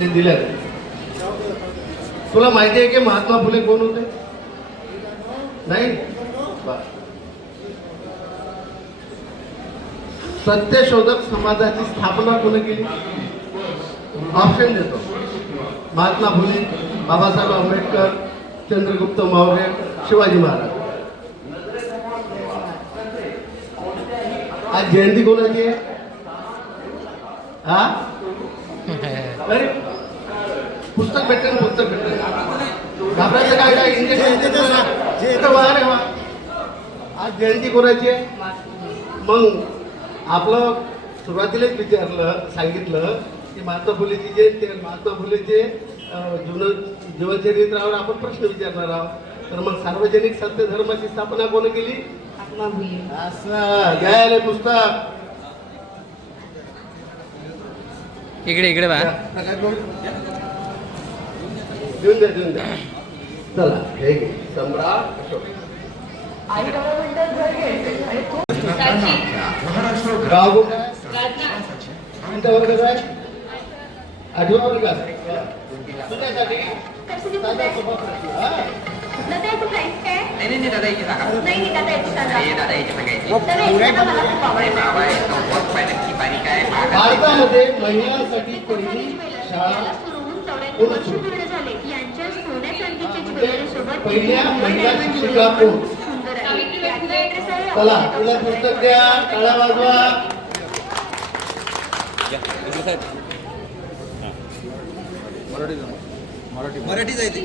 ते दिलं. तुला माहिती आहे की महात्मा फुले कोण होते? नाही. सत्यशोधक समाजाची स्थापना कोणी केली? ऑप्शन देतो. महात्मा फुले, बाबासाहेब आंबेडकर, चंद्रगुप्त मौर्य, शिवाजी महाराज. आज जयंती कोणाची आहे? हा, अरे पुस्तक भेटेल, पुस्तक भेटेल. घाबरायचं काय काय? इंजेक्शन बाहेर आहे. आज जयंती कोणाची आहे? मग आपलं सुरुवातीलाच सांगितलं की महात्मा फुलेची जयंती. महात्मा फुलेचे जीवनचरित्रावर आपण प्रश्न विचारणार आहोत. तर मग सार्वजनिक सत्य धर्माची स्थापना कोण केली? असं घ्यायला पुस्तक इकडे बा. देऊन द्या. चला हे घे. सम्राट अशोक. गाव कोणता वर्ग काय? 8वा वर्ग. तुझ्यासाठी भारतामध्ये महिलांसाठी पहिली शाळा पहिल्या महिला शिक्षिका कोण? चला तुला पुस्तक द्या. टाळ्या वाजवा. मराठी जायची.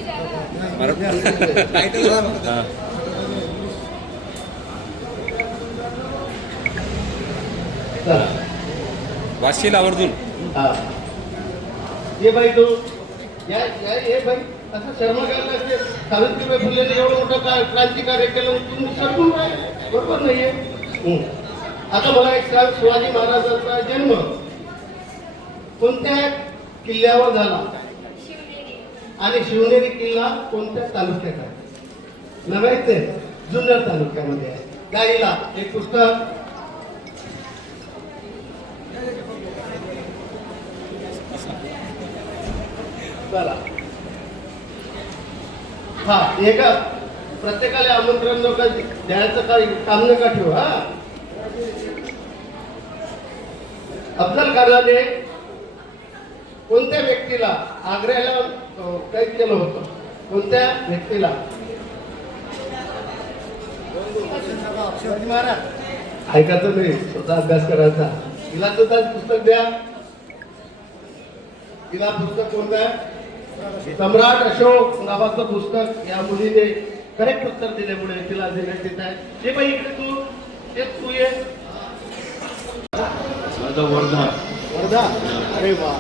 वाशील आवर्जून. ये बाई तू ये बाई. असं शर्मा करायला लागते. सावित्रीबाई फुलेने एवढं मोठं क्रांतिकार्य केलं, तुम्ही सरकून राहिले. बरोबर नाहीये. आता मला एक सांग, शिवाजी महाराजांचा जन्म कोणत्या किल्ल्यावर झाला? आणि शिवनेरी किल्ला कोणत्या तालुक्यात आहे? ना माहित नाही. जुन्नर तालुक्यामध्ये आहे. गाईला एक पुस्तक. चला हा एक प्रत्येकाला आमंत्रण नका द्यायचं, काही काम नका ठेवू. हा, अफजल खानाने कोणत्या व्यक्तीला आग्र्याला कैद केलं होतं? कोणत्या व्यक्तीला? शिवाजी महाराज. ऐकायचं नाही, स्वतः अभ्यास करायचा. तिला सुद्धा पुस्तक द्या. तिला पुस्तक कोणतं आहे? सम्राट अशोक नावाचं पुस्तक. या मुलीने करेक्ट उत्तर दिल्यामुळे तिला देण्यात येत आहे. ते बाई इकडे तू ये. वर्धा. वर्धा. अरे वा.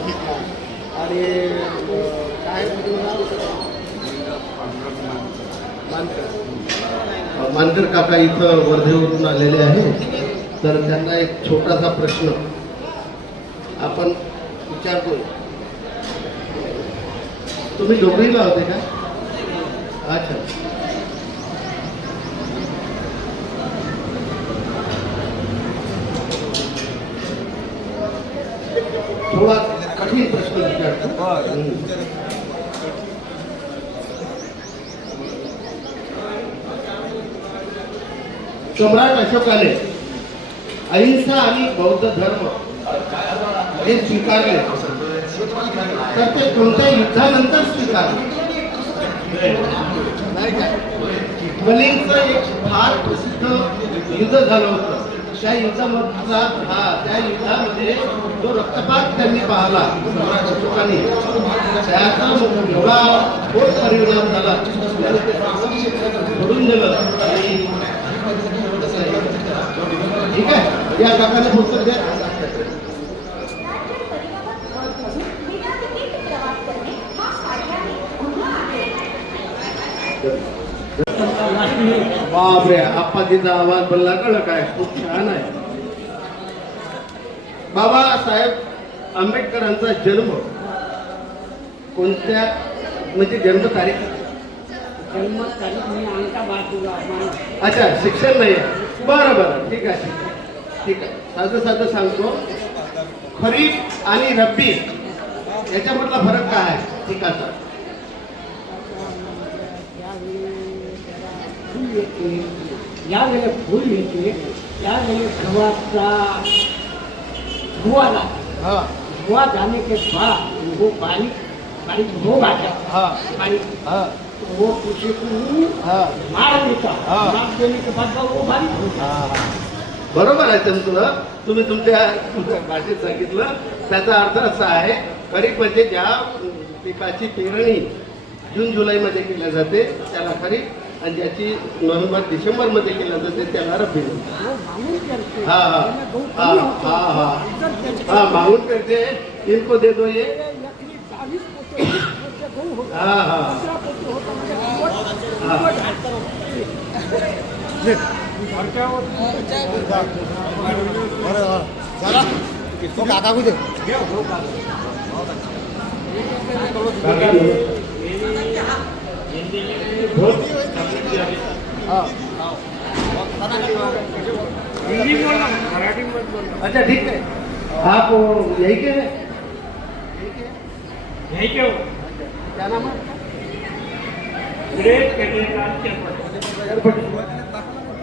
आणि काय मानकर काका इथं वर्धेवरून आलेले आहे. तर त्यांना एक छोटासा प्रश्न आपण विचारतो. तुम्ही डोंगरीला होते का? अच्छा. थोडा कठीण प्रश्न विचारतो. सम्राट अशोकाने अहिंसा आणि बौद्ध धर्म हे स्वीकारले, तर ते कोणत्या युद्धानंतर स्वीकारले? कलिंगचं एक फार प्रसिद्ध युद्ध झालं होतं. त्या युद्धामध्ये जो रक्तपात त्यांनी पाहिला सम्राट अशोकाने, त्याचा एवढा खूप परिणाम झाला, सोडून दिलं. ठीक आहे, या काकाने पुस्तक द्या. बापरे, आप्पाजीचा आवाज बोलला कळलं काय? खूप छान आहे. बाबासाहेब आंबेडकरांचा जन्म कोणत्या, म्हणजे जन्म तारीख? अच्छा, शिक्षण नाही आहे. बरं बरं, ठीक आहे ठीक आहे. साधं साधं सांगतो. खरीप आणि रब्बी याच्यामधला फरक काय आहे पिकाचा? यावेळेला फुल येते, यावेळेला गव्हाचा धुवा लागतो. हा धुवा जाने के बाद वो बारीक बारीक हो आता हा बारीक हा वो उसे को हा मार देता. हाँ. मार देने के बाद वो बारीक होता. बरोबर आहे तुमचं. तुम्ही तुमच्या भाषेत सांगितलं. त्याचा अर्थ असा आहे, खरीप म्हणजे ज्या पिकाची पेरणी जून जुलैमध्ये केल्या जाते त्याला खरीप, आणि ज्याची नोव्हेंबर डिसेंबरमध्ये केल्या जाते त्याला रब्बी. वो मांगून करते. हा हा त्याला गहू हा कमी होतो. हा हा इतर त्याचे- हा मागून करते. इनको दे दो ये. एकरी 40 पोते 20 पोते गहू होता. हा हा 15 पोते होता म्हणजे हा. अच्छा ठीक है. आप यही के हैं? यही क्यों क्या नाम है?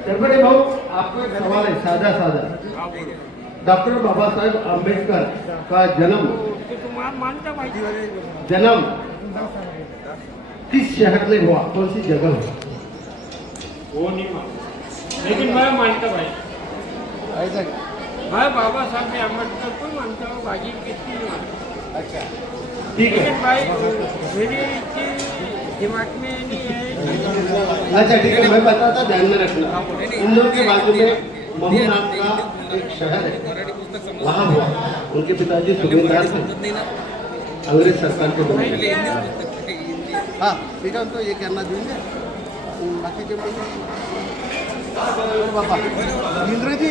चरपटे भाऊ, आपको एक सवाल है सादा सादा. डॉक्टर बाबा साहेब आम्बेडकर का जन्म किस शहर में हुआ, कौन सी जगह हुआ? वो नहीं मानता, लेकिन मैं मानता भाई. ऐसा मैं बाबा साहब अम्बेडकर को मानता हूँ, बाकी किसी नहीं मानता. अच्छा ठीक लेकिन है. भाई मेरी इतनी दिमाग में नहीं है. अच्छा ठीक है, मैं बताता, ध्यान में रखना. इंदौर के बाजू में महू नाम का एक शहर है, वहाँ हुआ. उनके पिताजी सुबेदार थे, अंग्रेज सरकार के दौरान. हाँ ठीक है, तो ये करना देंगे बाकी के बाबा इंद्रजी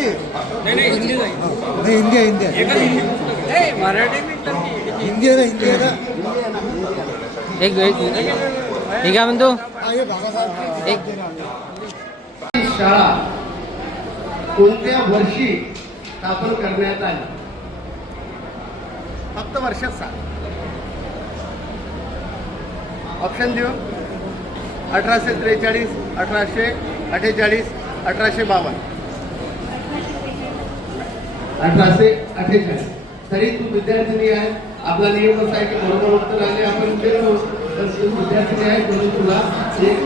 नाही हिंदी जाईल. नाही हिंदी आहे हिंदी आहे नहीं, मराठी में तो नहीं. हिंदी आहे ना हिंदी आहे ना एक हे काय म्हणतो हा हे बाबासाहेब एक शाळा कोणत्या वर्षी स्थापन करण्यात आली? फक्त वर्षात सांग. ऑप्शन देऊ. 1843, 1848, 1852. 1848. तरी तू विद्यार्थिनी आहे. आपला नियम असा आहे की बरोबर उत्तर आले आपण देतो. तर तू विद्यार्थिनी आहे म्हणून तुला एक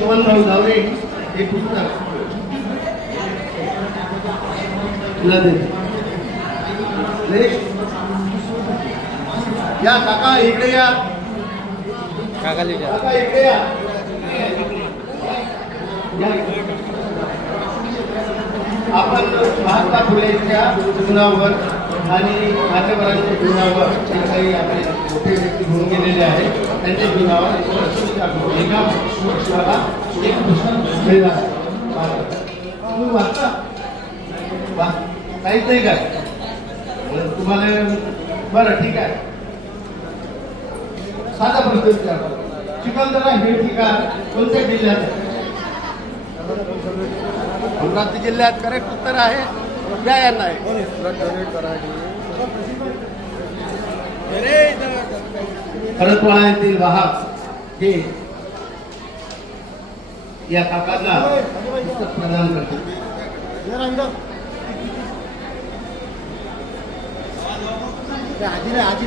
पवनभाऊ जावरे हे पुस्तक तुला देतो. या काका इकडे या. काकाली काका इकडे या. आपण महात्मा फुलेच्या जीवनावर आणि मान्यवरांच्या जीवनावर जे काही आपले मोठे व्यक्ती होऊन गेलेले आहेत त्यांच्या जीवनावर एक पुस्तक मिळणार आहे. तुम्ही वाचता वा काहीच नाही काय तुम्हाला. बरं ठीक आहे, साधा प्रश्न विचारतो. चिखलदरा हे ठिकाण कोणत्या जिल्ह्यात आहे? अमरावती जिल्ह्यात. करेक्ट उत्तर आहे. द्या यांना आहे. परतवाडा येथील वाहक हे या काकांना पुस्तक प्रदान करते. आजी आजी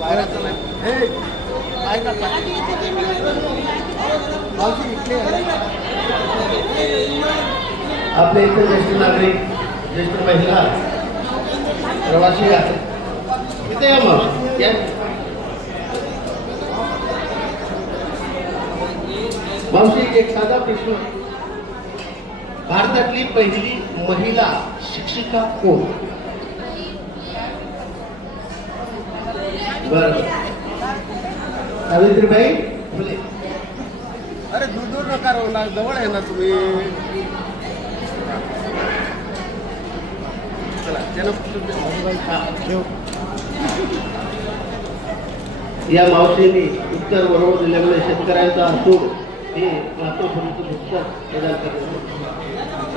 बाहेरचं नाही. हे, काय करता? मावशी इकडे आहे. आपल्या इथे ज्येष्ठ नागरिक, ज्येष्ठ महिला, प्रवासी आहेत. इथे या मग या. मावशी एक साधा प्रश्न. भारतातली पहिली महिला शिक्षिका कोण? बर सावित्रीबाई फुले. अरे दूर दूर नका रोला, जवळ आहे ना तुम्ही. चला या मावशींनी उत्तर बरोबर दिल्यामुळे शेतकऱ्यांचा असूड हे मातोश्रीचं पुस्तक प्रदान करण्यात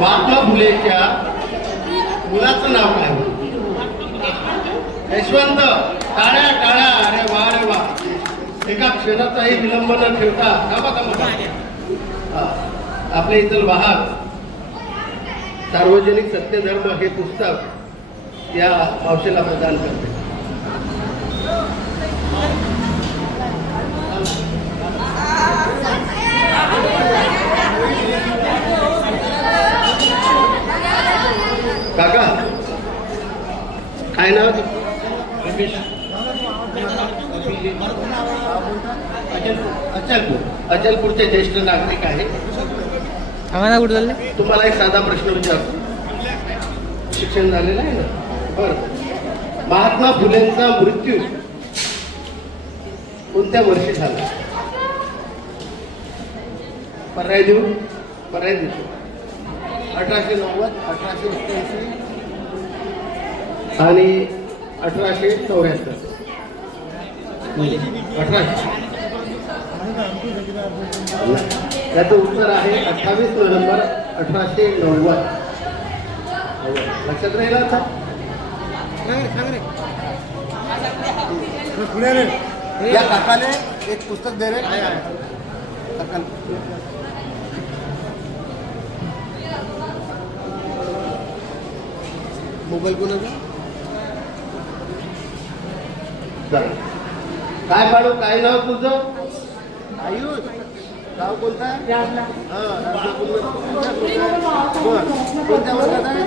महात्मा फुलेच्या मुलाचं नाव काय? यशवंत. टाळ्या टाळ्या. अरे वा रे वा. एका क्षणाचाही विलंब न ठेवता आपले इतर वाहक सार्वजनिक सत्यधर्म हे पुस्तक या मावशीला प्रदान करते. काका काय नाव? अचलपूरचे ज्येष्ठ नागरिक आहे. आम्हाला कुठं चालले? तुम्हाला एक साधा प्रश्न विचारतो. शिक्षण झालेलं आहे ना? बरं. महात्मा फुलेंचा मृत्यू कोणत्या वर्षी झाला? पर्याय देऊ? पर्याय देतो. 1890, 1881 आणि 1874. 1800. याचं उत्तर आहे 28 नोव्हेंबर 1890. लक्षात राहिला आता? पुढे रे या काकाने एक पुस्तक दे रे. मोबाईल कोणाचा? काय पाडू? काय नाव तुझं? आयुष. गाव कोणता? कोणत्या वर्गात आहे?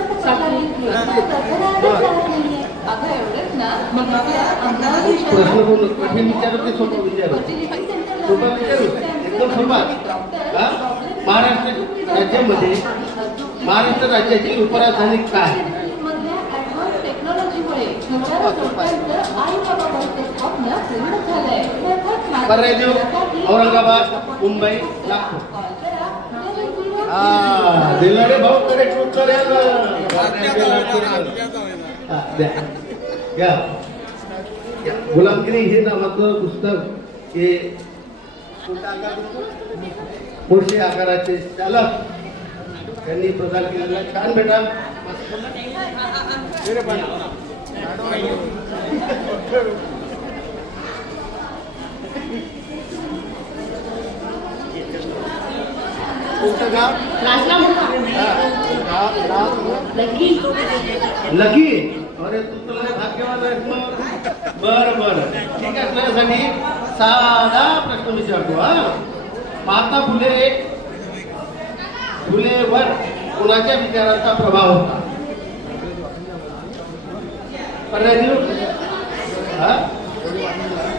प्रश्न बोल. कठीण विचारत ते सोपं विचारू. सोपं विचारू एकदम सोपा. महाराष्ट्र राज्यामध्ये महाराष्ट्र राज्याची उपराजधानी काय? पर्याय देऊ? औरंगाबाद, मुंबई, नागपूर. दिला रे भाऊ. करेक्ट उत्तर द्या. गुलामगिरी हे नावाचं पुस्तक हे मोठे आकाराचे चालक त्यांनी प्रदान केलेला. छान बेटा. कोणतं गाव? लकी. अरे तू तुला भाग्यवान आहेस मग. बरं बरं ठीक आहे. तुझ्यासाठी साधा प्रश्न विचारतो. महात्मा फुलेवर कोणाच्या विचारांचा प्रभाव होता? पर्याय देऊ?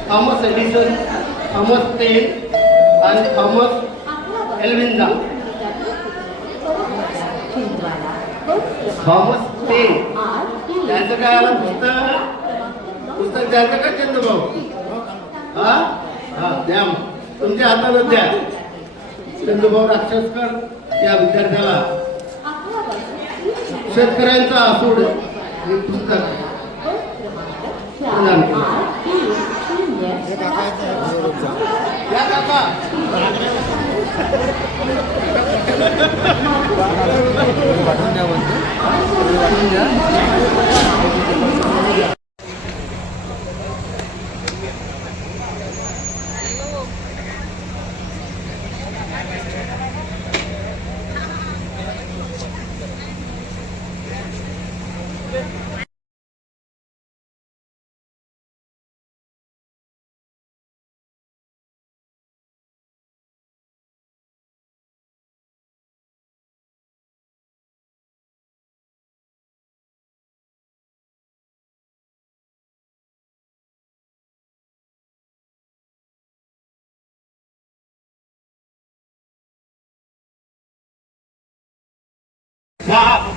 थॉमस एडिसन, थॉमस पेन आणि थॉमस एल्विन्झा. थॉमस पेन त्याचं काय आलं? पुस्तक द्यायचं का चंद्रभाऊ? द्या. तुमच्या हातानं द्या. चंद्रभाऊ राक्षसकर या विद्यार्थ्याला शेतकऱ्यांचा आसूड हे पुस्तक प्रदान केलं. या काका.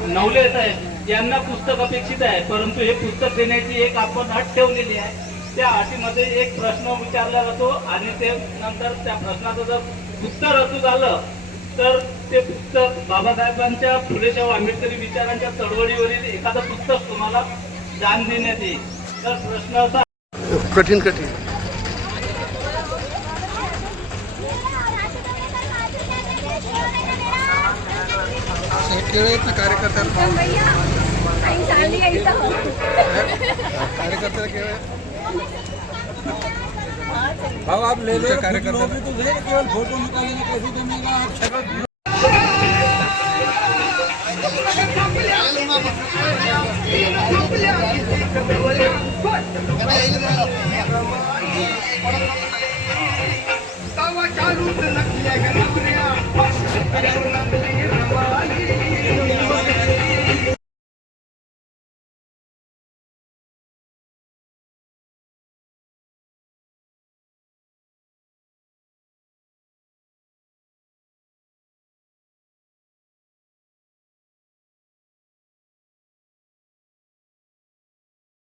नवले साहेब यांना पुस्तक अपेक्षित आहे, परंतु हे पुस्तक देण्याची एक आपण अट ठेवलेली आहे. त्या अटीमध्ये एक प्रश्न विचारला जातो आणि ते नंतर त्या प्रश्नाचं जर उत्तर रजू झालं तर ते पुस्तक बाबासाहेबांच्या फुलेशाह आंबेडकरी विचारांच्या चळवळीवरील एखादं पुस्तक तुम्हाला दान देण्यात येईल. तर प्रश्न असा कठीण केळे आहेत ना कार्यकर्त्याला भैया आई चालली आहे इथं कार्यकर्त्याला केळे भाव आप ले लो कार्यकर्ता तो केवल फोटो निकालने कैसे जमेगा चालू